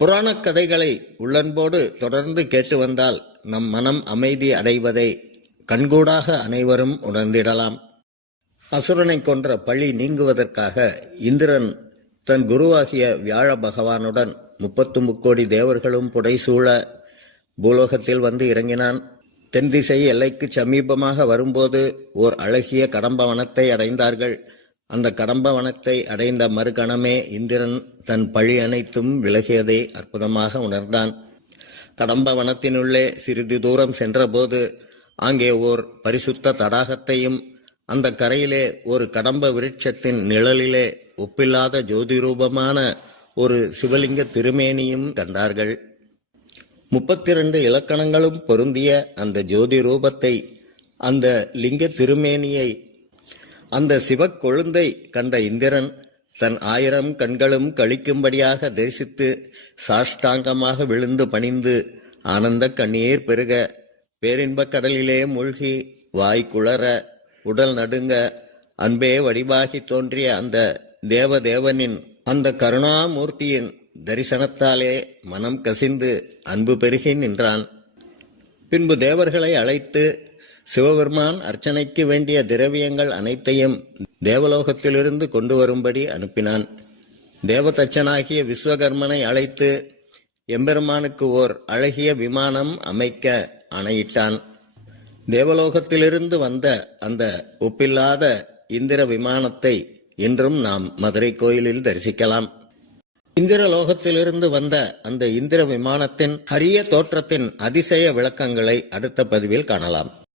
புராணக் கதைகளை உள்ளன்போடு தொடர்ந்து கேட்டு வந்தால் நம் மனம் அமைதி அடைவதை கண்கூடாக அனைவரும் உணர்ந்திடலாம். அசுரனை கொன்ற பழி நீங்குவதற்காக இந்திரன் தன் குருவாகிய வியாழ பகவானுடன் 33 கோடி தேவர்களும் புடைசூழ பூலோகத்தில் வந்து இறங்கினான். தென் திசை எல்லைக்கு சமீபமாக வரும்போது ஓர் அழகிய கடம்பவனத்தை அடைந்தார்கள். அந்த கடம்பவனத்தை அடைந்த மறுகணமே இந்திரன் தன் பழி அனைத்தும் விலகியதை அற்புதமாக உணர்ந்தான். கடம்பவனத்தினுள்ளே சிறிது தூரம் சென்றபோது அங்கே ஓர் பரிசுத்த தடாகத்தையும் அந்த கரையிலே ஒரு கடம்ப விருட்சத்தின் நிழலிலே ஒப்பில்லாத ஜோதிரூபமான ஒரு சிவலிங்க திருமேனியும் கண்டார்கள். 32 இலக்கணங்களும் பொருந்திய அந்த ஜோதி ரூபத்தை, அந்த லிங்க திருமேனியை, அந்த சிவக்கொழுந்தை கண்ட இந்திரன் தன் 1000 கண்களும் கழிக்கும்படியாக தரிசித்து சாஷ்டாங்கமாக விழுந்து பணிந்து ஆனந்த கண்ணீர் பெருக பேரின்பக் கடலிலே மூழ்கி வாய் குளற உடல் நடுங்க அன்பே வடிவாகி தோன்றிய அந்த தேவதேவனின் அந்த கருணாமூர்த்தியின் தரிசனத்தாலே மனம் கசிந்து அன்பு பெருகி நின்றான். பின்பு தேவர்களை அழைத்து சிவபெருமான் அர்ச்சனைக்கு வேண்டிய திரவியங்கள் அனைத்தையும் தேவலோகத்திலிருந்து கொண்டு வரும்படி அனுப்பினான். தேவதச்சனாகிய விஸ்வகர்மனை அழைத்து எம்பெருமானுக்கு ஓர் அழகிய விமானம் அமைக்க ஆணையிட்டான். தேவலோகத்திலிருந்து வந்த அந்த ஒப்பில்லாத இந்திர விமானத்தை இன்றும் நாம் மதுரை கோயிலில் தரிசிக்கலாம். இந்திரலோகத்திலிருந்து வந்த அந்த இந்திர விமானத்தின் அரிய தோற்றத்தின் அதிசய விளக்கங்களை அடுத்த பதிவில் காணலாம்.